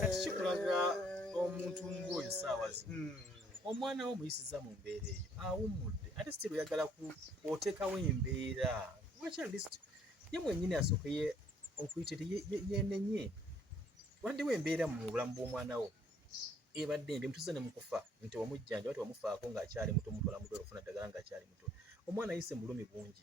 kati kikulaga omuntu ng'oyo saawa zino omwana wo muyisiza mu mbeera eyo awummudde ate still oyagala oteekawo embeera lwaki at least ye mwennyini asooke okuyita yenenye waddewo embeera mu bulamu bw'omwana wo ebadde embi mutuuze ne mukufa nti wamujjanja wati wamufaako ng'akyali muto mutwala mutwe okufuna ddagala ng'akyali muto omwana ayise mu bulumi bungi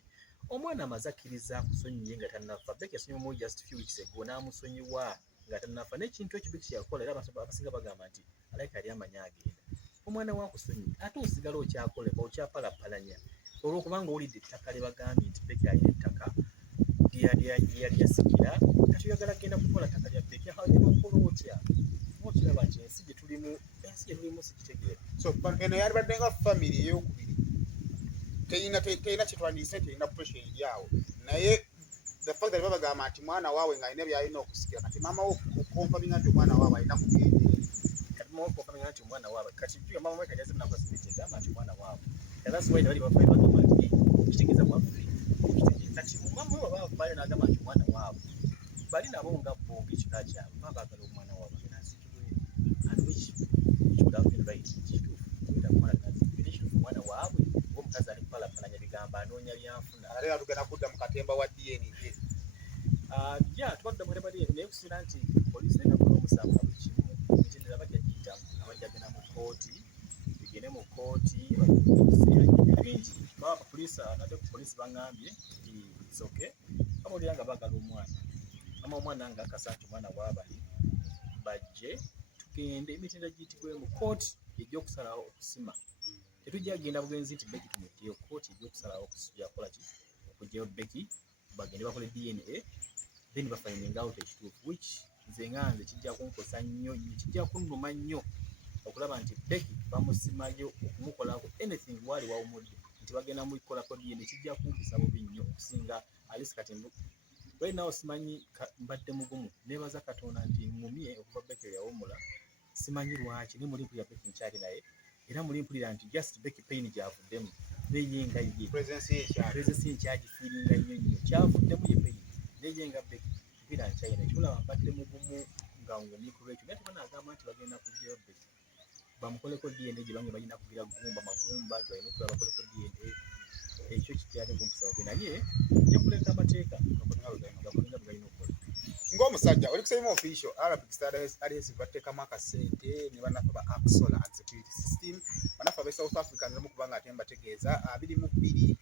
omwana amaze akkiriza akusonyiye nga tannafa Becky yasonyiwa mu just few weeks ago n'amusonyiwa nga tannafa n'ekintu ekyo Becky kyakola era abasinga bagamba nti alayika yali amanyi agenda omwana waakusonyiye ate osigala okyakoleka okyapalapalanya olw'okubanga owulidde ettaka lye bagambye nti Becky alina ettaka lyeyali yasikira kati oyagala kgenda kukola ttaka lya Becky alina okukola otya okiraba nti ensi gye tulimu sikitegeera so eno yalibadde nga family ey'okubiri terina kyetwandiyise terina pressure eryawo naye the fact that babagamba nti mwana waabwe ng'alina byalina okusikira kati maama wo okonfaminga nti omwana waabwe alina kugenda kati maama wo okonfaminga nti omwana waabwe kati jjuya maama we kati yazze naku asibiti egamba nti omwana waabwe that's why bali bafayo bagamba nti okitegeeza mwaffe kati maama we baba n'agamba nti omwana waabwe bali nabo nga bo ng'ekika kyabwe baba baagala omwana waabwe naazikibwe and which would have been right kituufu era omwana naazikibwe ekituufu omwana waabwe omukazi ali kupalapalanya bigamba anoonya byanfuna ate nga tugenda kudda mu katemba wa DNA tubadda mu katemba DNA naye kusinga nti poliisi naye nakola omusango buli kimu emitendera bajja giyitamu abajja genda mu kkooti bigende mu kkooti bingi baba poliisi nate ku poliisi baŋŋambye nti it's okay bamawulira nga baagala omwana mama omwana nga akasa nti omwana waabali bajje tugende emitendera giyitibwe mu kkooti egy'okusalawo okusima tetujja genda bugenzi nti Becky tumugyeyo kkooti egy'okusalawo yakola ki okugyeyo Becky bagende bakole DNA then bafinding out ekituufu which nze nganze kijja kunkosa nnyo kijja kunnuma nnyo okulaba nti Becky bamusimayo okumukolako anything wali wawumudde nti bagenda mukolako DNA kijja kumpisa bubi nnyo okusinga alisi kati right now simanyi mbadde mugumu nebaza Katonda nti ngumye okuva Becky yawumula simanyi lwaki ne muli mpulira Becky nkyali naye era muli mpulira nti just Becky pain gyavuddemu neyenga ye presence nkyagifiiringa nnyo nnyo kyavuddemu ye pain neyenga Becky mpulira nkyali naye kibulaba mbadde mugumu nga ngumye ku lwekyo naye tebanagamba nti bagenda kugyayo Becky bamukoleko DNA gye bamwe balina kugira gumba magumba galina okulaba bakoleko DNA ekyo kityate kumpisawo naye nja kuleka amateeka gakolinga bwe galina okukola ng'omusajja oli kusema official Arabic Stars bateekamu akasente ne bannaffe ba Akukola and security system bannaffe ab'e South Africa nemu kubanga ate mbategeeza 22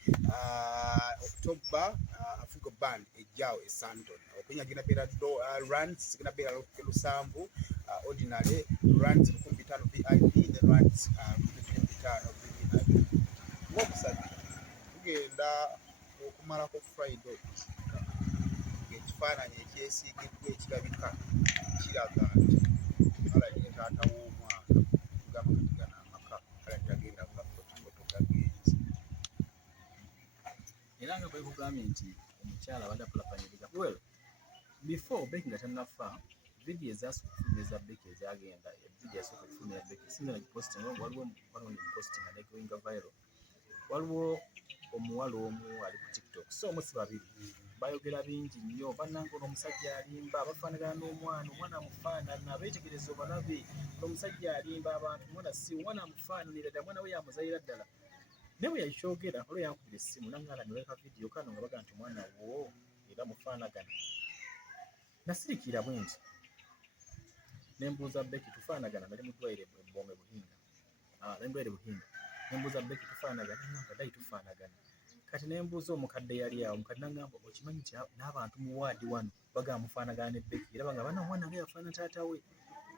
October Africa Band ejjaawo e Sandton okunya gina beera runs gina beera lusanvu ordinary runs 15 VIP ne runs 15 VIP ng'omusajja tugenda okumalako Friday ekifaananyi ekyesiigiddwa ekirabika kiraga nti Allan taata w'omwana gamba kati gana amaka Allan tagenda nga fotofoto gagenzi era nga bwe kugambye nti omukyala abadde apulapanyiriza well before Becky nga tannafa vidiyo ezasukufumeza Becky ezagenda vidiyo yasooka okufumira Becky singa nagipostinga waliwo postinga negoinga viral waliwo omuwala omu ali ku TikTok so omusi babiri bayogera bingi nnyo bannanga ono omusajja alimba bafaanagana n'omwana amufaanana beetegereza obalabe omusajja alimba abantu omwana amufaananira ddala mwana we yamuzayira ddala naye bwe yakyogera olwo yankubira essimu nangala noleka vidiyo kano nga baga nti omwana wo era mufaanagana nasirikira bwe nti nembuuza Becky tufaanagana nali mudwaire Bome Buhinga nembuuza Becky tufaanagana nanga ddayi tufaanagana kati nembuuza omukadde yali awo omukadde nagamba okimanyi nti n'abantu mu waadi wano bagamba mufaanagana ne Becky era banga bana omwana nga yafaana taata we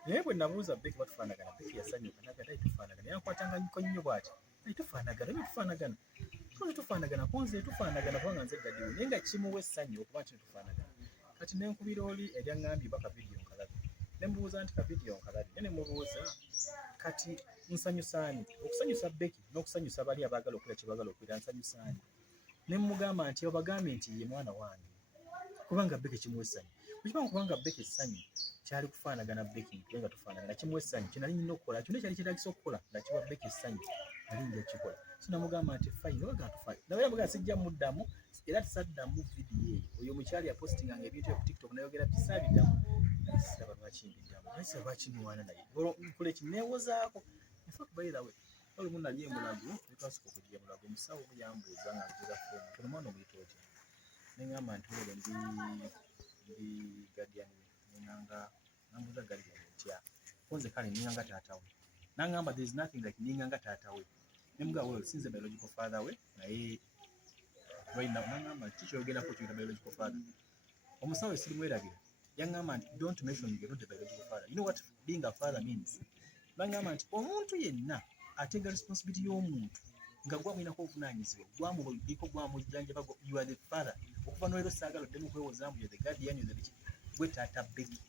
naye bwe nabuuza Becky batufaanagana Becky yasanyuka naga ddayi tufaanagana yankwatanga nnyiko bw'ati ddayi tufaanagana kunze tufaanagana kubanga nze dadiwe naye nga kimuwa essanyu okuba nti tufaanagana kati nenkubira oli eryaŋŋambye baka vidiyo nkalabe nembuuza nti ka vidiyo nkalabe naye nemubuuza kati nsanyusaani okusanyusa Becky n'okusanyusa bali abaagala okulira kye baagala okulira nsanyusaani nemugamba nti obagambe nti ye mwana wange kubanga Becky kimuwa essanyu ekibanga kubanga Becky essanyu kyali kufaanagana Becky nga tufaanagana kimuwa essanyu kye nali nina okukola kyonna kyali kyetagisa okukola nakiwa Becky essanyu nali nja kikola so namugamba nti fayini obaga tufaanyi nawe yamugaa sijja muddamu era tisaddamu vidiyo eyo oyo omukyali yapostinganga ebintu bya ku TikTok nayogera tisabiddamu siraba lwaki mbiddamu ese bakinuwana naye kule kineewozaako in fact by the way oli munna ye mulago bikasuka kujja mulago musawo yambuuza nga ngira fomu kuno mwana omuyita otya neŋŋamba nti olwo ndi guardian neŋŋanga nambuuza guardian ntya konze kale neŋŋanga taata we naŋŋamba there is nothing like neŋŋanga taata we nemugaa well since biological father we naye right now naŋŋamba nti kikyogerako kiyita biological father omusawo sirimwerabira yaŋŋamba nti don't mention not the biological father. You know what being a father means? Baŋŋamba nti omuntu yenna ateega responsibility y'omuntu nga gwamwinako obuvunaanyizibwa gwamuliko gwamujjanjaba you are the father okuva n'olero saagala oddemu okwewozaamu you are the guardian you are the gwe taata Becky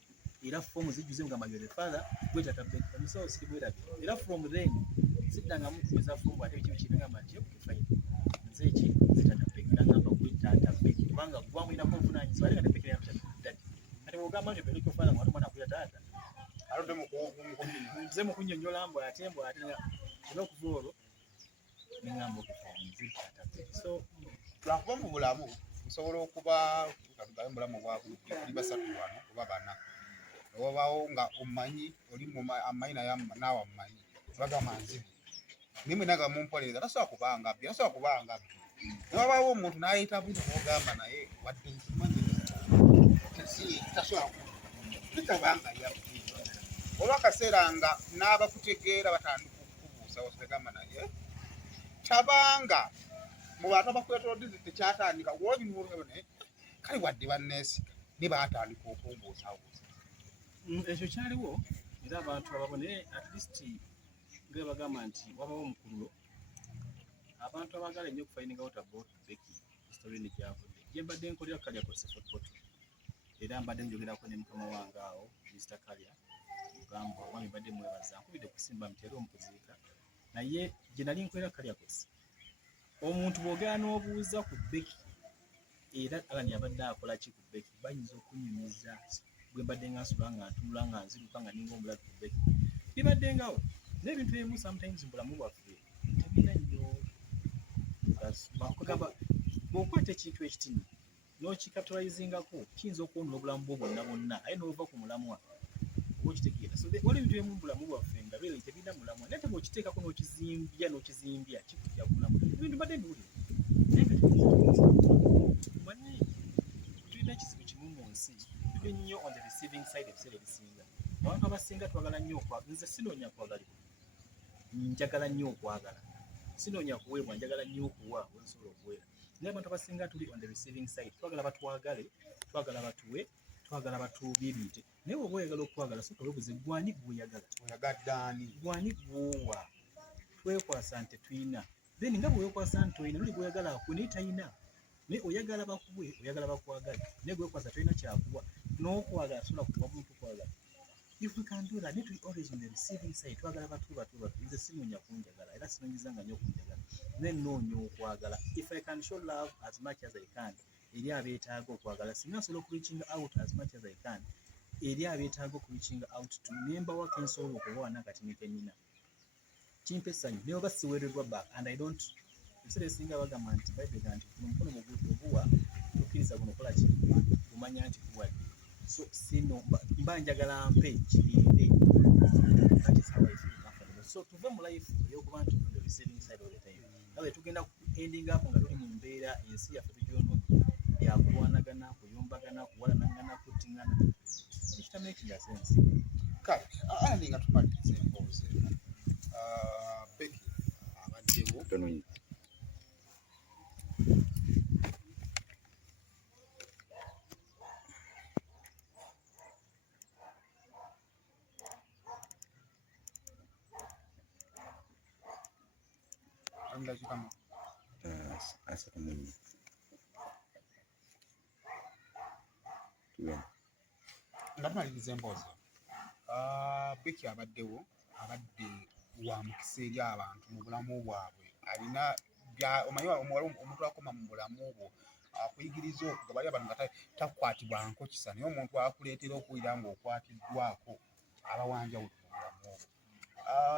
era foomu zijjuze nga you are the father gwe taata Becky omusawo sirimwerabira era from then siddangamu kunyuza foomu ate ekibi kinaŋŋamba nti fine nze eki nze taata Becky naŋŋamba gwe taata Becky kubanga gwamwinako obuvunaanyizibwa ate nga ne Becky yamutadde ate bw'ogamba nti biological father nga mwana akuya taata nze mukunnyonnyola mbw ate olw'okuva olwo neŋŋamba okufaanyize taata Becky so lwakuba mu bulamu nsobola okuba katugabe mu bulamu bwa kuli basatu wano oba bana wabaawo nga omumanyi oli amanyi naye naawe amumanyi bagamba nzibi nimwe naga mumpolereza tasobola kubanga bbi tasobola kubanga bbi ne wabaawo omuntu n'ayita buntu n'ogamba naye wadde nkimanyi tasobola kitabanga yabbi olwa akaseera nga n'abakutegeera batandika okukubuusa wategamba naye tabanga mu bantu abakwetolodde tekyatandika wobinuulabone kale wadde banneesiga ne baatandika okumbuusabuusa ekyo kyaliwo era abantu ababone at least nga bagamba nti wabawo omukululo abantu abaagala ennyo okufining out about Becky story ne gyavudde gye mbadde nkolera kalya kose football era mbadde njogerako ne mukama wange awo Mr. Kalya mugamba omwami mbadde mwebaza nkubidde kusimba mutera omukuziika naye gye nali nkolera kalya kose omuntu bw'ogera n'obuuza ku Becky era Allan yabadde akola ki ku Becky bayinza okunyumiza bwe mbadde nga nsula nga ntunula nga nziruka nga ninga omulabi ku Becky bibaddengawo n'ebintu ebimu sometimes mu bulamu bwaffe tebina nnyo kugamba bw'okwata ekintu ekitini n'okikapitalizingako kiyinza okuwonula obulamu bwo bwonna aye n'ova ku mulamwa oba okitegeera so waliwo ebintu ebimu mu bulamu bwaffe nga biri tebina mulamwa naye bw'okiteekako n'okizimbya kikujja ku mulamwa ebintu mbadde mbiwulira naye nga manyi tulina ekizibu kimu mu nsi tuli nnyo on the receiving side ebiseera ebisinga abantu abasinga twagala nnyo nze sinoonya kwagalibwa njagala nnyo okwagala sinoonya kuweebwa njagala nnyo okuwa wensobola okuweera naye abantu abasinga tuli on the receiving side twagala batwagale twagala batuwe twagala batubiibite naye oba oyagala okwagala soka weebuze gwani gw'oyagala oyagaddaani gwani gw'owa twekwasa nti tuyina then nga bwewekwasa nti oyina luli gw'oyagala akuwe naye tayina naye oyagala bakuwe oyagala bakwagale naye gwekwasa tolina kyakuwa n'okwagala sobola kuwa muntu kwagala if we can do that, need to be always on the receiving side. Twagala batu nze sinoonya kunjagala era sinonyizanga nnyo kunjagala then noonya okwagala if I can show love as much as I can eri abeetaaga okwagala singa nsobola okureaching out as much as I can eri abeetaaga okureaching out to member wake nsobola okubawa n'akatini kennyina kimpa essanyu naye oba siweereddwa back and I don't ebiseera ebisinga bagamba nti bayibega nti kuno mukono oguwa tokkiriza guno kola ki kumanya nti kuwadde so sino mba njagala mpe kirinde that is how I feel comfortable so tuve mu life eyokuba nti on the receiving side all the time nawe tugenda ending up nga tuli mu mbeera ensi yaffe tugyono yakulwanagana kuyombagana kuwalanagana kuttingana ekitamakinga sense kale ani nga tumaliriza emboozi Becky abaddewo tono andakikama asatu munne tuwena nga tumaliriza emboozi Becky abaddewo abadde wa mukisa eri abantu mu bulamu bwabwe alina omanyi omuntu akoma mu bulamu bwo akuyigiriza okugabali abantu nga takwatibwa nko kisa naye omuntu akuleetera okuwulira ng'okwatiddwako abawanjawulo mu bulamu bwo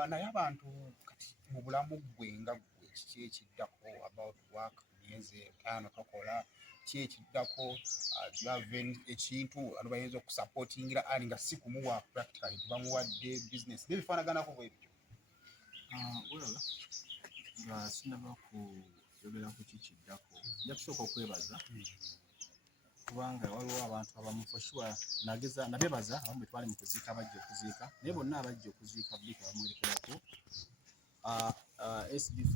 naye abantu kati mu bulamu gwe nga gwe kiki ekiddako about work myezi 5 tokola ki ekiddako yave ekintu ano bayinza okusupportingira ali nga si kumuwa practically bamuwadde business bifaanaganako bwebyo. Well, nga sinaba kuyogera ku kikiddako nja kusooka okwebaza kubanga waliwo abantu abamu for sure nabebaza abamu bwe twali mu kuziika abajja okuziika naye bonna abajja okuziika bika bamwerekerako SB4